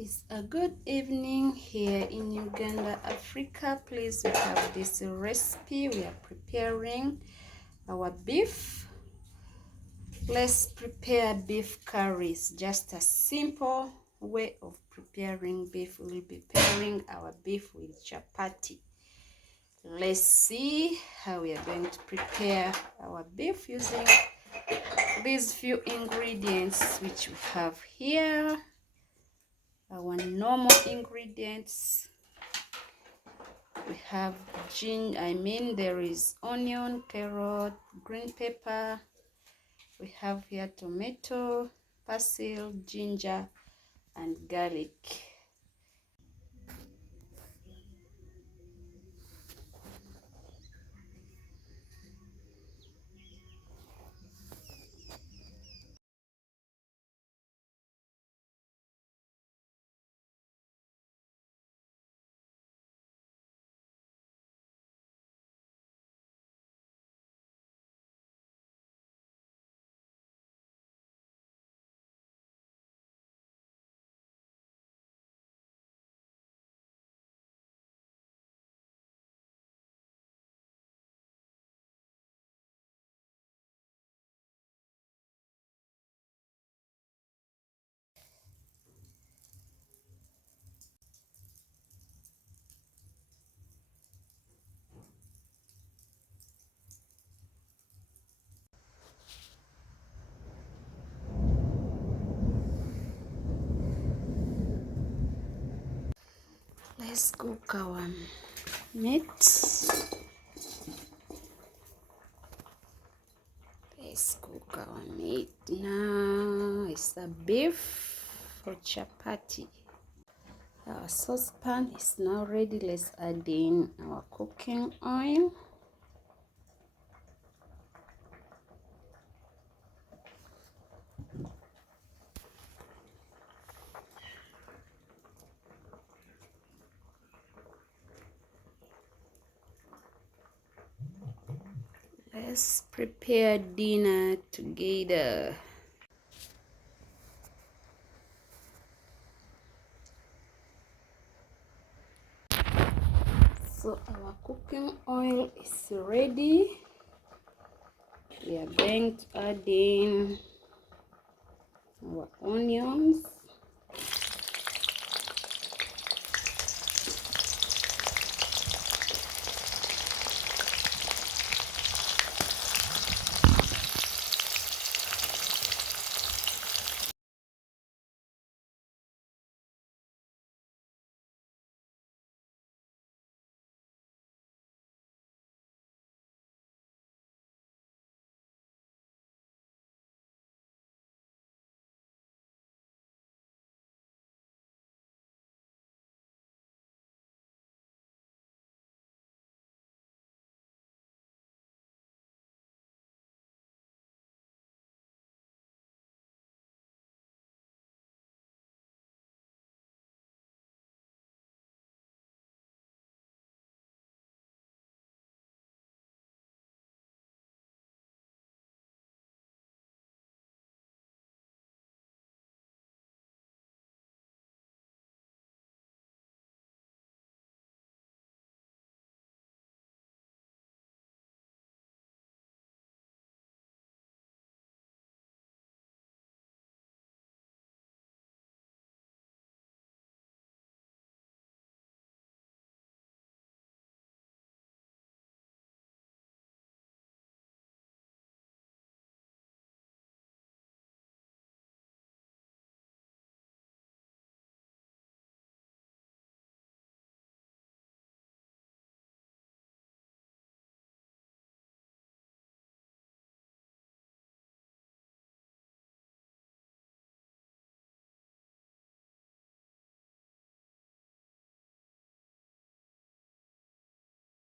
It's a good evening here in Uganda, Africa. Please, we have this recipe. We are preparing our beef. Let's prepare beef curries. Just a simple way of preparing beef. We'll be pairing our beef with chapati. Let's see how we are going to prepare our beef using these few ingredients which we have here. Our normal ingredients, we have there is onion, carrot, green pepper. We have here tomato, basil, ginger, and garlic. Let's cook our meat. Let's cook our meat now. It's a beef for chapati. Our saucepan is now ready. Let's add in our cooking oil. Let's prepare dinner together. So our cooking oil is ready. We are going to add in our onions.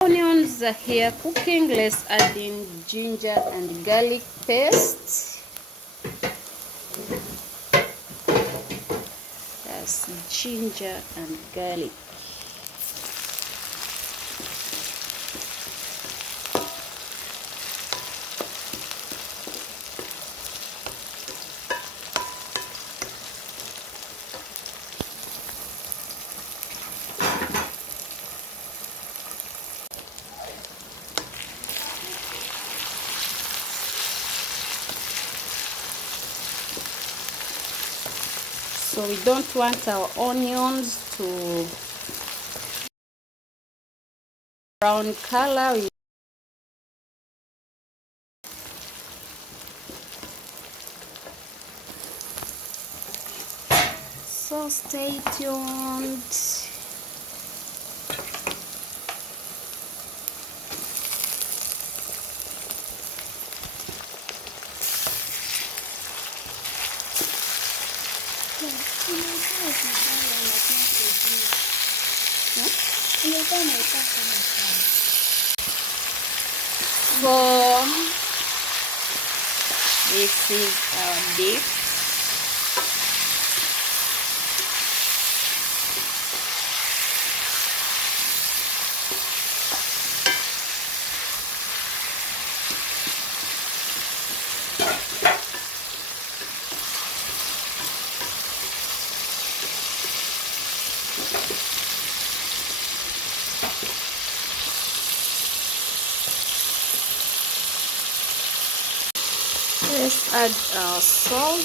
Onions are here cooking. Let's add in ginger and garlic paste. That's ginger and garlic. So we don't want our onions to brown color. So stay tuned. So this is our beef. Let's add our salt.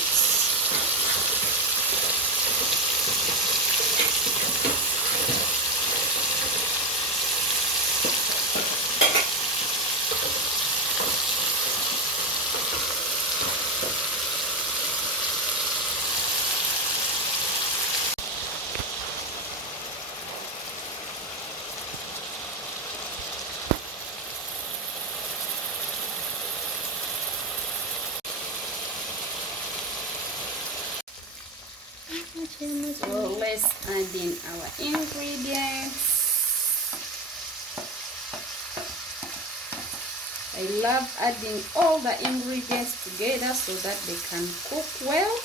So let's add in our ingredients. I love adding all the ingredients together so that they can cook well.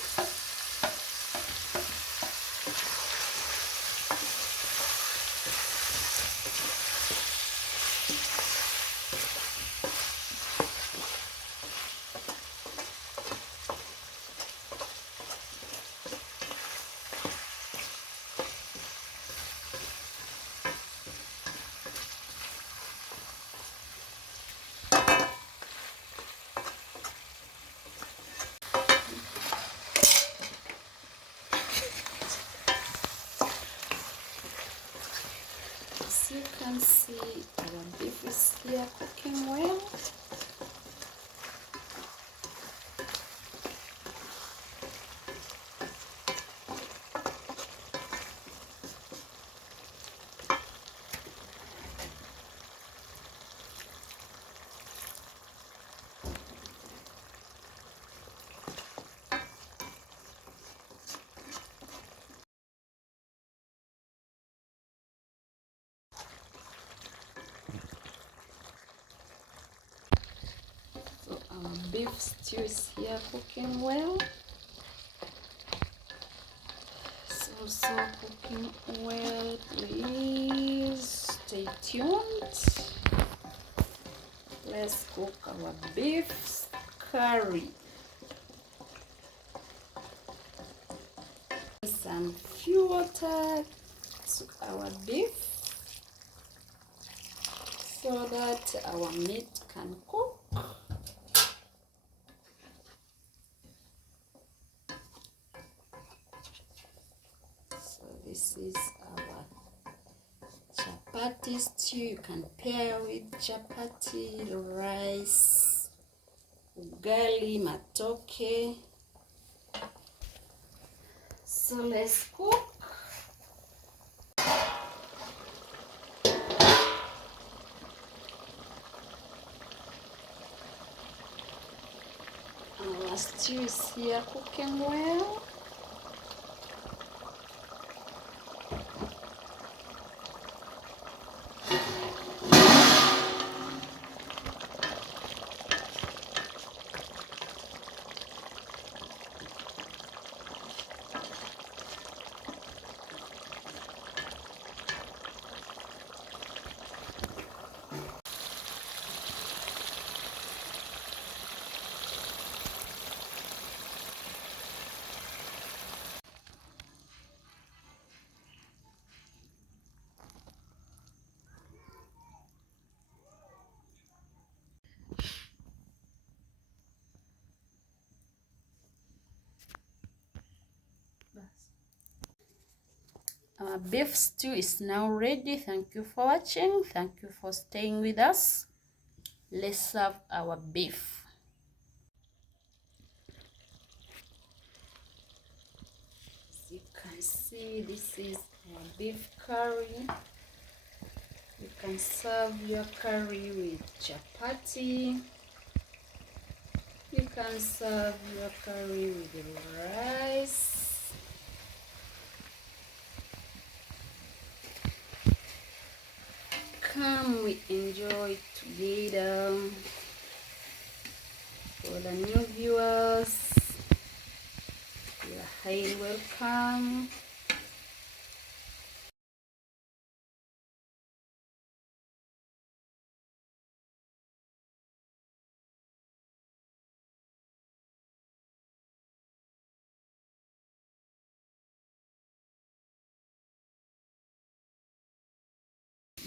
As you can see, our beef is here cooking well. So our beef stew is here cooking well. It's also cooking well. Please stay tuned. Let's cook our beef curry. Some few water to our beef so that our meat can cook. So this is our chapati stew. You can pair with chapati, rice, ugali, matoke. So let's cook. Our stew is here cooking well. Our beef stew is now ready. Thank you for watching. Thank you for staying with us. Let's serve our beef. As you can see, this is our beef curry. You can serve your curry with chapati. You can serve your curry with rice. Come, we enjoy together. For the new viewers, you are highly welcome.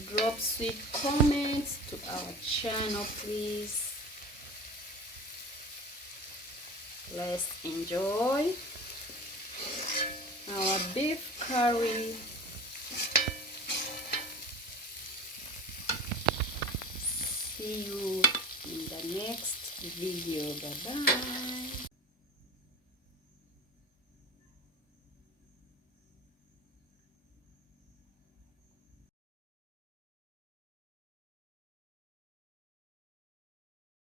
Drop sweet comments to our channel, please. Let's enjoy our beef curry. See you in the next video. Bye bye.